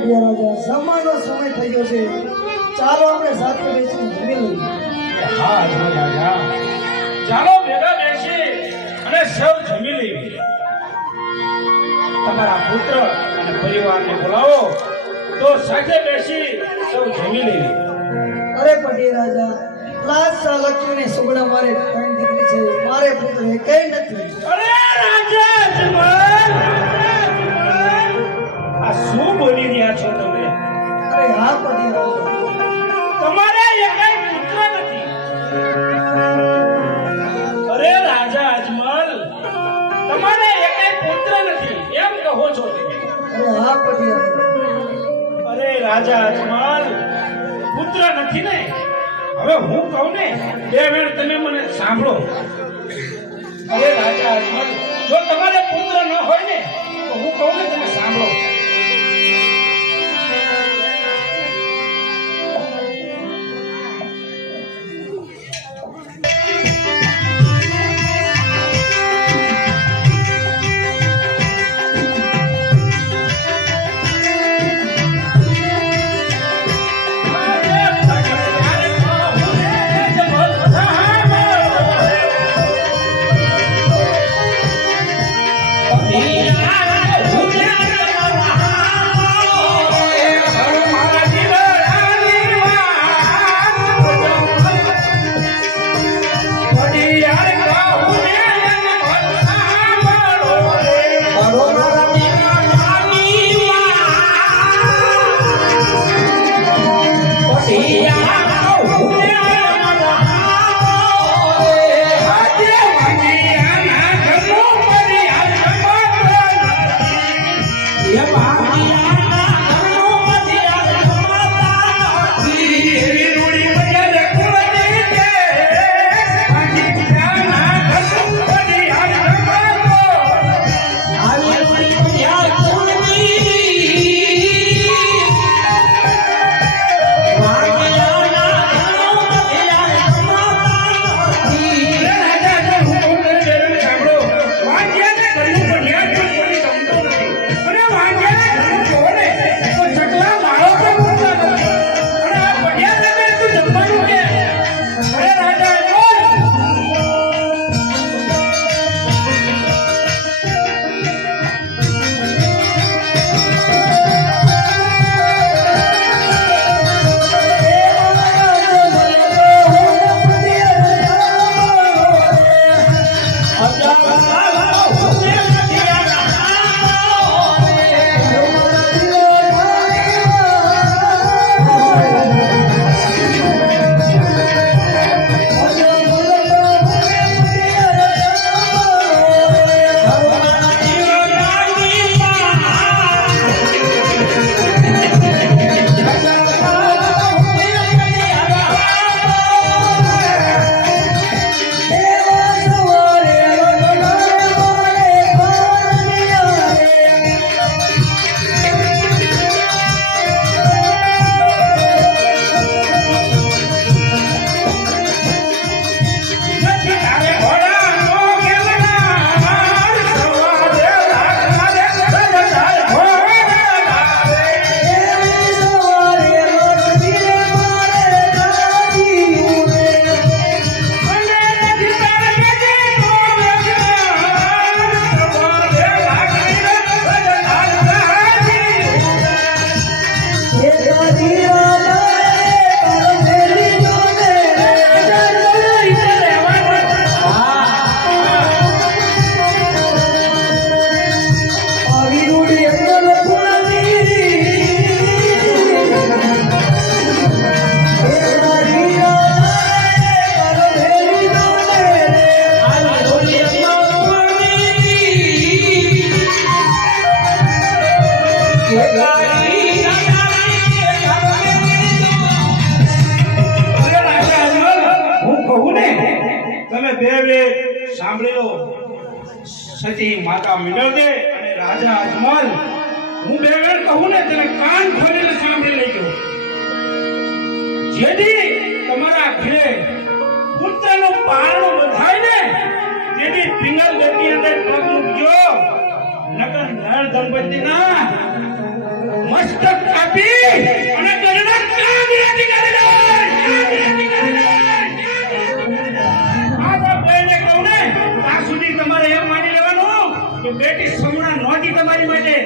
પટિયા રાજા જમવાનો સમય થઈ ગયો છે, ચાલો આપણે સાથે બેસીને જમી લઈએ. હા રાજા, ચાલો ભેગા બેસી અને સૌ જમી લઈએ. તમારા પુત્ર અને પરિવારને બોલાવો તો સાથે બેસી સૌ જમી લઈએ. અરે પટિયા રાજા, લાજ લક્ષ્મીને સુગડા મારે 3 દીકરી છે, મારે પુત્ર કઈ નથી. અરે રાજા અજમલ, આ શું બોલી રહ્યા છો તમે? અરે હા પટિયા રાજા, તમારે એકાઈ પુત્ર નથી. અરે રાજા અજમલ, તમારે એકાઈ પુત્ર નથી એમ કહો છો તમે? અરે હા પટિયા રાજા. અરે રાજા અજમલ, પુત્ર નથી ને? હવે હું કહું ને બે વેળ તમે મને સાંભળો. અરે રાજા અજમલ, જો તમારે પુત્ર ન હોય ને તો હું કહું ને તમે સાંભળો. સાંભળી લો. સતી માતા મિનળદે અને રાજા અજમલ, હું બે વેળ કહું ને તેને કાન ખોલીને સાંભળી લેજો. જેથી તમારા ઘરે પુત્રનું પારણું બંધાય ને તેથી પિંગલ ગઢની અંદર પગ મૂકજો, નકર નર દંપતીના મસ્તક કાપી અને ગળના કાગડાથી કરી દો. આ તો કોઈને કહું ને ત્યાં સુધી તમારે એમ માની લેવાનું કે બેટી સમણા નહોતી તમારી માટે.